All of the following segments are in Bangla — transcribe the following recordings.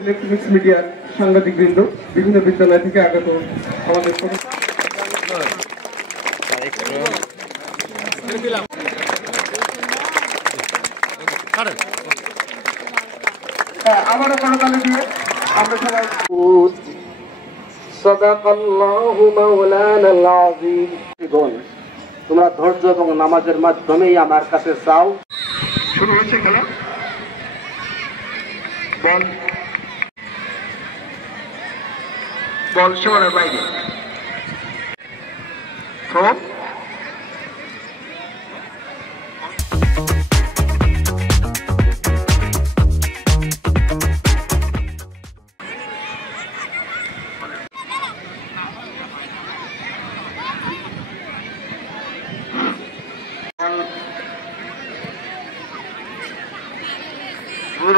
ইলেকট্রনিক্স মিডিয়ার সাংবাদিক বৃন্দ, বিভিন্ন বিদ্যালয় থেকে আগত আমাদের আবারও করতালি দিয়ে আমরা সবাই সাদাকাল্লাহু মাওলানাল আযীম। তোমরা ধৈর্য এবং নামাজের মাধ্যমেই আমার কাছে চাও। শুরু হয়েছে খেলা। বল বল সীমানার বাইরে। থ্রো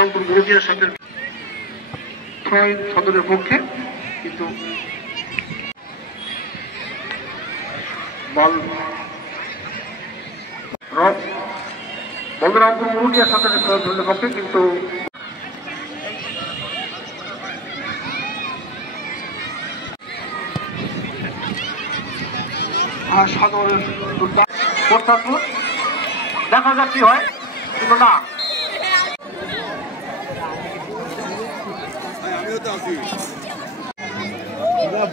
রংপুর গুরুজিয়ার সাথে সদরের পক্ষে, কিন্তু বল রংপুর গুরুজিয়ার সাথে সদরের পক্ষে, কিন্তু সদরের দেখা যাক কি হয়, কিন্তু না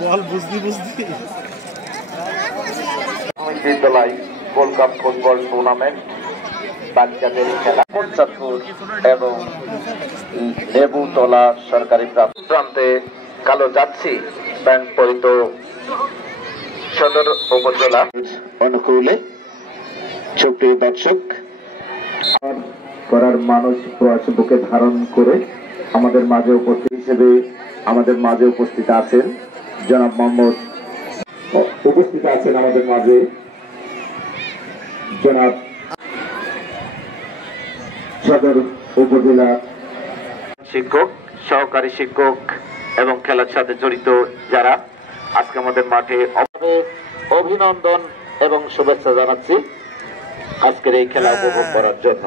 বল বুঝতে বিদ্যালয় গোল্ড কাপ ফুটবল টুর্নামেন্ট বাচ্চাদের খেলা 75 এবং লেবুতলা সরকারি প্রান্তে কালো যাচ্ছি ব্যাংক পরিত সদর উপজেলা অনুকূলে সুপ্রিয় দর্শক করার মানুষ প্রয়াস বুকে ধারণ করে আমাদের মাঝে উপস্থিত হিসেবে আমাদের মাঝে উপস্থিত আছেন জনাব মোহাম্মদ, উপস্থিত আছেন আমাদের মাঝে জনাব সদর উপজেলা শিক্ষক, সহকারী শিক্ষক এবং খেলার সাথে জড়িত যারা আজকে আমাদের মাঠে অভিনন্দন এবং শুভেচ্ছা জানাচ্ছি আজকের এই খেলা উপভোগ করার জন্য।